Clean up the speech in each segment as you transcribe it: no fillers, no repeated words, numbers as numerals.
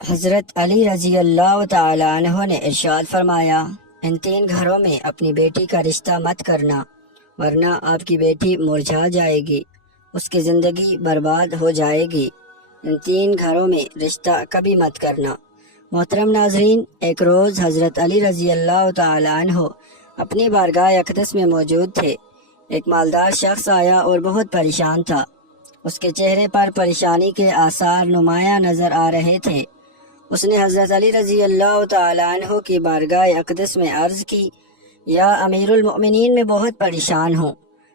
حضرت علی رضی اللہ تعالیٰ عنہ نے ارشاد فرمایا، ان 3 گھروں میں اپنی بیٹی کا رشتہ مت کرنا، ورنہ آپ کی بیٹی مرجھا جائے گی، اس کی زندگی برباد ہو جائے گی۔ ان 3 گھروں میں رشتہ کبھی مت کرنا۔ محترم ناظرین، ایک روز حضرت علی رضی اللہ تعالیٰ عنہ اپنی بارگاہ اقدس میں موجود تھے۔ ایک مالدار شخص آیا اور بہت پریشان تھا۔ اس کے چہرے پر پریشانی کے آثار نمایاں نظر آ رہے تھے۔ اس نے حضرت علی رضی اللہ تعالیٰ عنہ کی بارگاہ اقدس میں عرض کی، یا امیر المؤمنین، میں بہت پریشان ہوں،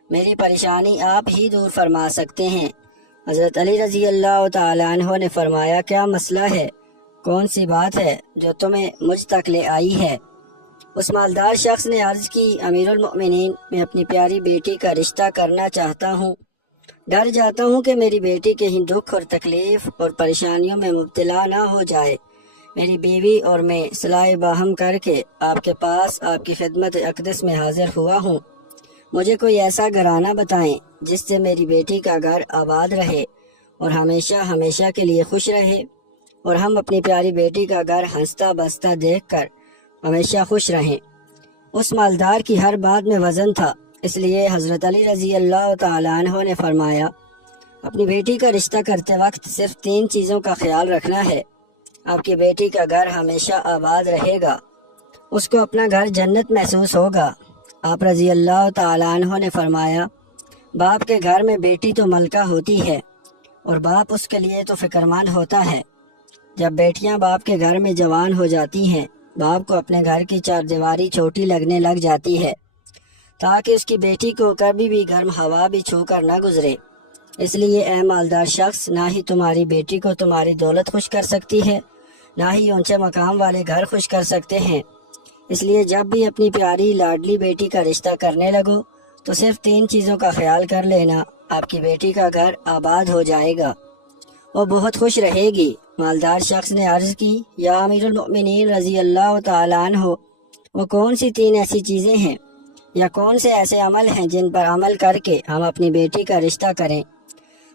میری پریشانی آپ ہی دور فرما سکتے ہیں۔ حضرت علی رضی اللہ تعالیٰ عنہ نے فرمایا، کیا مسئلہ ہے؟ کون سی بات ہے جو تمہیں مجھ تک لے آئی ہے؟ اس مالدار شخص نے عرض کی، امیر المؤمنین، میں اپنی پیاری بیٹی کا رشتہ کرنا چاہتا ہوں۔ ڈر جاتا ہوں کہ میری بیٹی کہیں دکھ اور تکلیف اور پریشانیوں میں مبتلا نہ ہو جائے۔ میری بیوی اور میں صلاح باہم کر کے آپ کے پاس آپ کی خدمت اقدس میں حاضر ہوا ہوں۔ مجھے کوئی ایسا گھرانہ بتائیں جس سے میری بیٹی کا گھر آباد رہے اور ہمیشہ ہمیشہ کے لیے خوش رہے، اور ہم اپنی پیاری بیٹی کا گھر ہنستا بستا دیکھ کر ہمیشہ خوش رہیں۔ اس مالدار کی ہر بات میں وزن تھا، اس لیے حضرت علی رضی اللہ تعالیٰ عنہ نے فرمایا، اپنی بیٹی کا رشتہ کرتے وقت صرف 3 چیزوں کا خیال رکھنا ہے۔ آپ کی بیٹی کا گھر ہمیشہ آباد رہے گا، اس کو اپنا گھر جنت محسوس ہوگا۔ آپ رضی اللہ تعالیٰ عنہ نے فرمایا، باپ کے گھر میں بیٹی تو ملکہ ہوتی ہے، اور باپ اس کے لیے تو فکرمند ہوتا ہے۔ جب بیٹیاں باپ کے گھر میں جوان ہو جاتی ہیں، باپ کو اپنے گھر کی 4 دیواری چھوٹی لگنے لگ جاتی ہے، تاکہ اس کی بیٹی کو کبھی بھی گرم ہوا بھی چھو کر نہ گزرے۔ اس لیے اے مالدار شخص، نہ ہی تمہاری بیٹی کو تمہاری دولت خوش کر سکتی ہے، نہ ہی اونچے مقام والے گھر خوش کر سکتے ہیں۔ اس لیے جب بھی اپنی پیاری لاڈلی بیٹی کا رشتہ کرنے لگو تو صرف 3 چیزوں کا خیال کر لینا، آپ کی بیٹی کا گھر آباد ہو جائے گا، وہ بہت خوش رہے گی۔ مالدار شخص نے عرض کی، یا امیر المؤمنین رضی اللہ تعالیٰ عنہ، وہ کون سی 3 ایسی چیزیں ہیں یا کون سے ایسے عمل ہیں جن پر عمل کر کے ہم اپنی بیٹی کا رشتہ کریں؟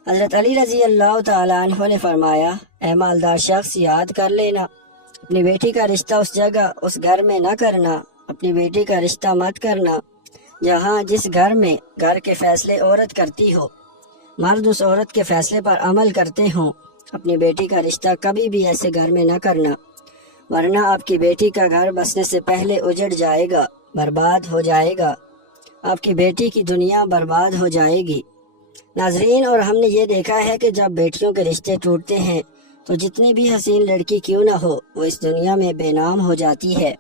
حضرت علی رضی اللہ تعالیٰ عنہ نے فرمایا، اے مالدار شخص، یاد کر لینا، اپنی بیٹی کا رشتہ اس جگہ، اس گھر میں نہ کرنا، اپنی بیٹی کا رشتہ مت کرنا جہاں جس گھر میں گھر کے فیصلے عورت کرتی ہو، مرد اس عورت کے فیصلے پر عمل کرتے ہوں۔ اپنی بیٹی کا رشتہ کبھی بھی ایسے گھر میں نہ کرنا، ورنہ آپ کی بیٹی کا گھر بسنے سے پہلے اجڑ جائے گا، برباد ہو جائے گا، آپ کی بیٹی کی دنیا برباد ہو جائے گی۔ ناظرین، اور ہم نے یہ دیکھا ہے کہ جب بیٹیوں کے رشتے ٹوٹتے ہیں تو جتنی بھی حسین لڑکی کیوں نہ ہو، وہ اس دنیا میں بے نام ہو جاتی ہے۔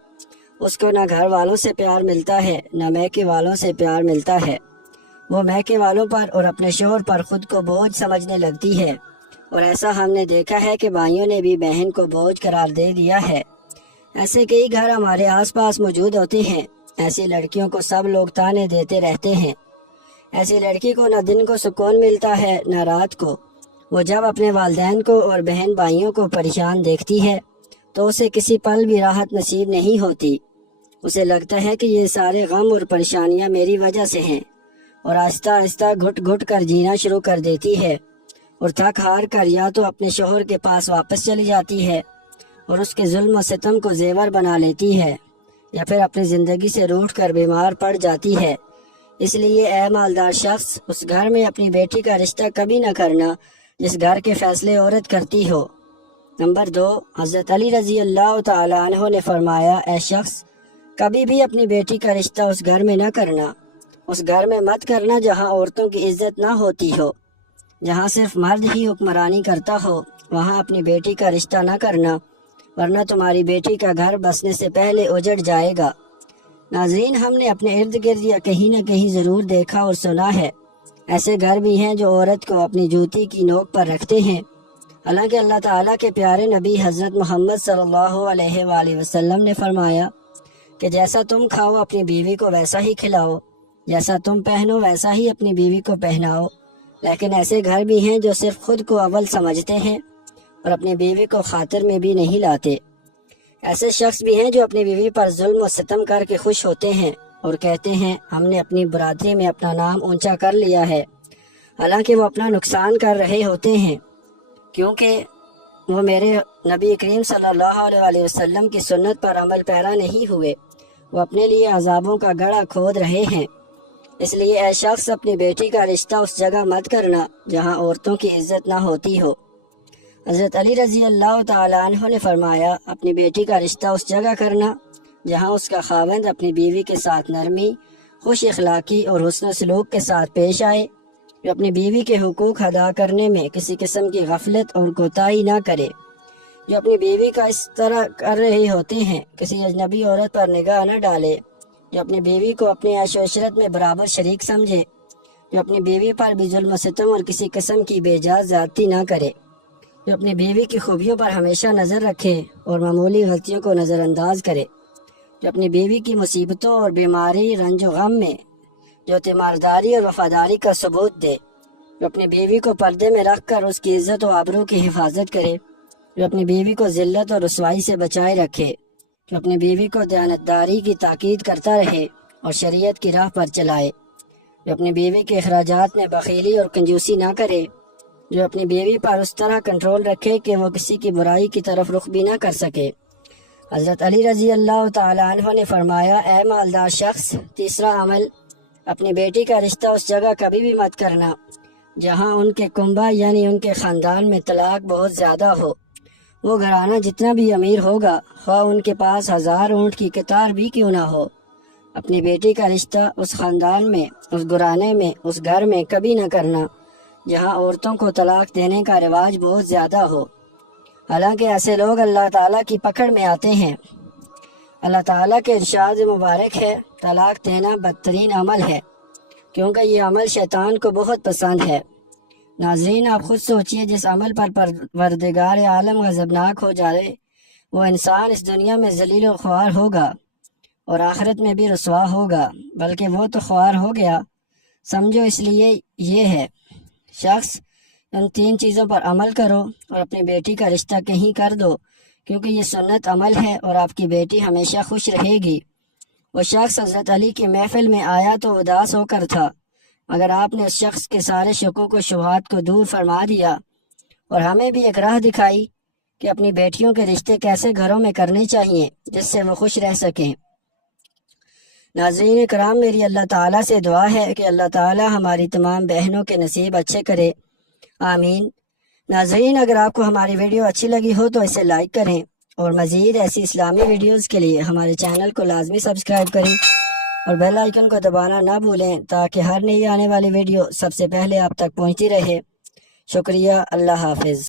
اس کو نہ گھر والوں سے پیار ملتا ہے، نہ میکے والوں سے پیار ملتا ہے۔ وہ میکے والوں پر اور اپنے شوہر پر خود کو بوجھ سمجھنے لگتی ہے، اور ایسا ہم نے دیکھا ہے کہ بھائیوں نے بھی بہن کو بوجھ قرار دے دیا ہے۔ ایسے کئی گھر ہمارے آس پاس موجود ہوتے ہیں۔ ایسی لڑکیوں کو سب لوگ تانے دیتے رہتے ہیں۔ ایسی لڑکی کو نہ دن کو سکون ملتا ہے نہ رات کو۔ وہ جب اپنے والدین کو اور بہن بھائیوں کو پریشان دیکھتی ہے تو اسے کسی پل بھی راحت نصیب نہیں ہوتی۔ اسے لگتا ہے کہ یہ سارے غم اور پریشانیاں میری وجہ سے ہیں، اور آہستہ آہستہ گھٹ گھٹ کر جینا شروع کر دیتی ہے، اور تھک ہار کر یا تو اپنے شوہر کے پاس واپس چلی جاتی ہے اور اس کے ظلم و ستم کو زیور بنا لیتی ہے، یا پھر اپنی زندگی سے روٹھ کر بیمار پڑ جاتی ہے۔ اس لیے اے مالدار شخص، اس گھر میں اپنی بیٹی کا رشتہ کبھی نہ کرنا جس گھر کے فیصلے عورت کرتی ہو۔ نمبر 2، حضرت علی رضی اللہ تعالیٰ عنہ نے فرمایا، اے شخص، کبھی بھی اپنی بیٹی کا رشتہ اس گھر میں نہ کرنا، اس گھر میں مت کرنا جہاں عورتوں کی عزت نہ ہوتی ہو، جہاں صرف مرد ہی حکمرانی کرتا ہو، وہاں اپنی بیٹی کا رشتہ نہ کرنا، ورنہ تمہاری بیٹی کا گھر بسنے سے پہلے اجڑ جائے گا۔ ناظرین، ہم نے اپنے ارد گرد یا کہیں نہ کہیں ضرور دیکھا اور سنا ہے، ایسے گھر بھی ہیں جو عورت کو اپنی جوتی کی نوک پر رکھتے ہیں، حالانکہ اللہ تعالیٰ کے پیارے نبی حضرت محمد صلی اللہ علیہ وآلہ وسلم نے فرمایا کہ جیسا تم کھاؤ اپنی بیوی کو ویسا ہی کھلاؤ، جیسا تم پہنو ویسا ہی اپنی بیوی کو پہناؤ۔ لیکن ایسے گھر بھی ہیں جو صرف خود کو اول سمجھتے ہیں اور اپنی بیوی کو خاطر میں بھی نہیں لاتے۔ ایسے شخص بھی ہیں جو اپنی بیوی پر ظلم و ستم کر کے خوش ہوتے ہیں اور کہتے ہیں، ہم نے اپنی برادری میں اپنا نام اونچا کر لیا ہے، حالانکہ وہ اپنا نقصان کر رہے ہوتے ہیں، کیونکہ وہ میرے نبی کریم صلی اللہ علیہ وسلم کی سنت پر عمل پیرا نہیں ہوئے، وہ اپنے لیے عذابوں کا گڑھا کھود رہے ہیں۔ اس لیے اے شخص اپنی بیٹی کا رشتہ اس جگہ مت کرنا جہاں عورتوں کی عزت نہ ہوتی ہو۔ حضرت علی رضی اللہ تعالیٰ عنہ نے فرمایا، اپنی بیٹی کا رشتہ اس جگہ کرنا جہاں اس کا خاوند اپنی بیوی کے ساتھ نرمی، خوش اخلاقی اور حسن سلوک کے ساتھ پیش آئے، جو اپنی بیوی کے حقوق ادا کرنے میں کسی قسم کی غفلت اور کوتاہی نہ کرے، جو اپنی بیوی کا اس طرح کر رہے ہوتے ہیں کسی اجنبی عورت پر نگاہ نہ ڈالے، جو اپنی بیوی کو اپنی عیش و عشرت میں برابر شریک سمجھے، جو اپنی بیوی پر بھی ظلم و ستم اور کسی قسم کی بے جا زیادتی نہ کرے، جو اپنی بیوی کی خوبیوں پر ہمیشہ نظر رکھے اور معمولی غلطیوں کو نظر انداز کرے، جو اپنی بیوی کی مصیبتوں اور بیماری، رنج و غم میں جو تیمارداری اور وفاداری کا ثبوت دے، جو اپنی بیوی کو پردے میں رکھ کر اس کی عزت و آبرو کی حفاظت کرے، جو اپنی بیوی کو ذلت اور رسوائی سے بچائے رکھے، جو اپنی بیوی کو دیانتداری کی تاکید کرتا رہے اور شریعت کی راہ پر چلائے، جو اپنی بیوی کے اخراجات میں بخیلی اور کنجوسی نہ کرے، جو اپنی بیوی پر اس طرح کنٹرول رکھے کہ وہ کسی کی برائی کی طرف رخ بھی نہ کر سکے۔ حضرت علی رضی اللہ تعالیٰ عنہ نے فرمایا، اے مالدار شخص، تیسرا عمل، اپنی بیٹی کا رشتہ اس جگہ کبھی بھی مت کرنا جہاں ان کے کنبہ یعنی ان کے خاندان میں طلاق بہت زیادہ ہو۔ وہ گھرانہ جتنا بھی امیر ہوگا، خواہ ان کے پاس 1000 اونٹ کی قطار بھی کیوں نہ ہو، اپنی بیٹی کا رشتہ اس خاندان میں، اس گھرانے میں، اس گھر میں کبھی نہ کرنا جہاں عورتوں کو طلاق دینے کا رواج بہت زیادہ ہو۔ حالانکہ ایسے لوگ اللہ تعالیٰ کی پکڑ میں آتے ہیں۔ اللہ تعالیٰ کے ارشاد مبارک ہے، طلاق دینا بدترین عمل ہے کیونکہ یہ عمل شیطان کو بہت پسند ہے۔ ناظرین، آپ خود سوچئے، جس عمل پر پروردگار عالم غضبناک ہو جائے وہ انسان اس دنیا میں ذلیل و خوار ہوگا اور آخرت میں بھی رسوا ہوگا، بلکہ وہ تو خوار ہو گیا۔ سمجھو، اس لیے یہ ہے، شخص ان 3 چیزوں پر عمل کرو اور اپنی بیٹی کا رشتہ کہیں کر دو، کیونکہ یہ سنت عمل ہے اور آپ کی بیٹی ہمیشہ خوش رہے گی۔ وہ شخص حضرت علی کی محفل میں آیا تو اداس ہو کر تھا، مگر آپ نے اس شخص کے سارے شکوک و شبہات کو دور فرما دیا اور ہمیں بھی ایک راہ دکھائی کہ اپنی بیٹیوں کے رشتے کیسے گھروں میں کرنے چاہیے جس سے وہ خوش رہ سکیں۔ ناظرین کرام، میری اللہ تعالیٰ سے دعا ہے کہ اللہ تعالیٰ ہماری تمام بہنوں کے نصیب اچھے کرے، آمین۔ ناظرین، اگر آپ کو ہماری ویڈیو اچھی لگی ہو تو اسے لائک کریں اور مزید ایسی اسلامی ویڈیوز کے لیے ہمارے چینل کو لازمی سبسکرائب کریں اور بیل آئیکن کو دبانا نہ بھولیں تاکہ ہر نئی آنے والی ویڈیو سب سے پہلے آپ تک پہنچتی رہے۔ شکریہ، اللہ حافظ۔